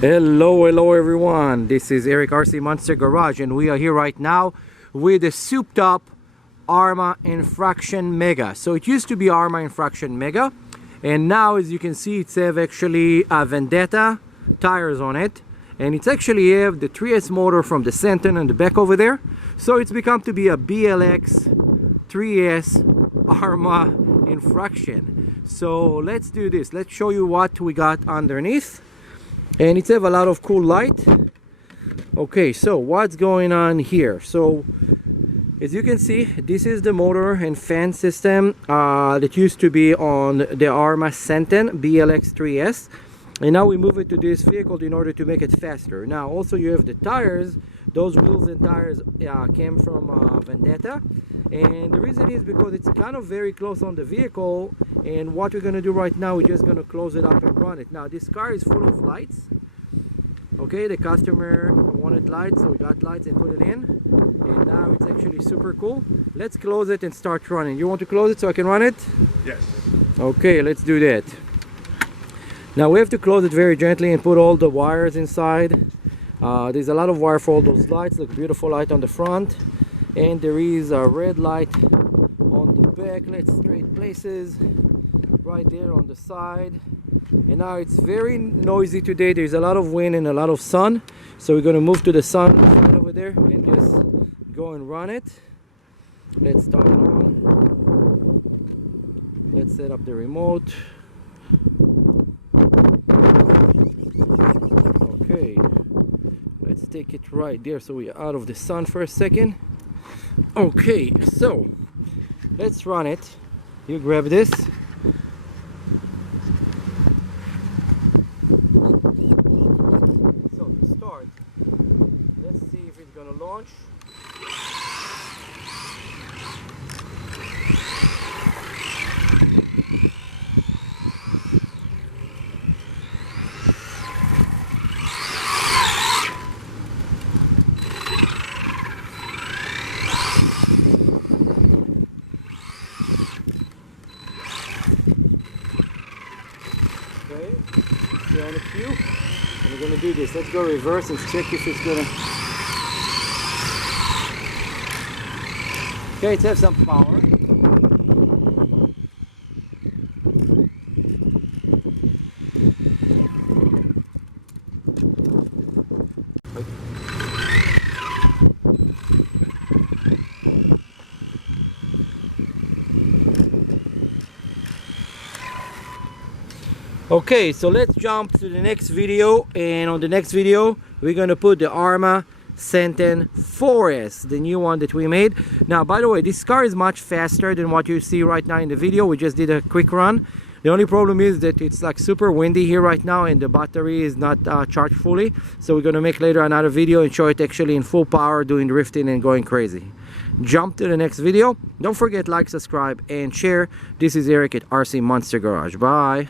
Hello everyone, this is Eric RC Monster Garage, and we are here right now with the souped up Arrma Infraction Mega. So it used to be Arrma Infraction Mega, and now as you can see it's have actually a Vendetta tires on it, and it's actually have the 3S motor from the center and the back over there. So it's become to be a BLX 3S Arrma Infraction. So let's do this. Let's show you what we got underneath. And it have a lot of cool light. Okay, so what's going on here? So as you can see, this is the motor and fan system that used to be on the Arrma Senten BLX 3S, and now we move it to this vehicle in order to make it faster. Now also you have the tires. Those wheels and tires came from Vendetta, and the reason is because it's kind of very close on the vehicle, and what we're going to do right now, we're just going to close it up and run it. Now this car is full of lights. Okay, the customer wanted lights, so we got lights and put it in, and now it's actually super cool. Let's close it and start running. You want to close it so I can run it? Yes. Okay, let's do that. Now we have to close it very gently and put all the wires inside. There's a lot of wire for all those lights. Look, beautiful light on the front, and there is a red light on the back. Let's straight places right there on the side. And now it's very noisy today. There's a lot of wind and a lot of sun, so we're going to move to the sun right over there and just go and run it. Let's start it on. Let's set up the remote. Okay, let's take it right there so we are out of the sun for a second. Okay, so let's run it. You grab this. So to start, let's see if it's gonna launch. Okay, stay on a few, and we're gonna do this. Let's go reverse and check if it's gonna. Okay, it has some power. Okay, so let's jump to the next video, and on the next video we're going to put the Arrma Senten 4S, the new one that we made. Now by the way, this car is much faster than what you see right now in the video. We just did a quick run. The only problem is that it's like super windy here right now, and the battery is not charged fully, so we're going to make later another video and show it actually in full power doing drifting and going crazy. Jump to the next video. Don't forget, like, subscribe and share. This is Eric at RC Monster Garage. Bye.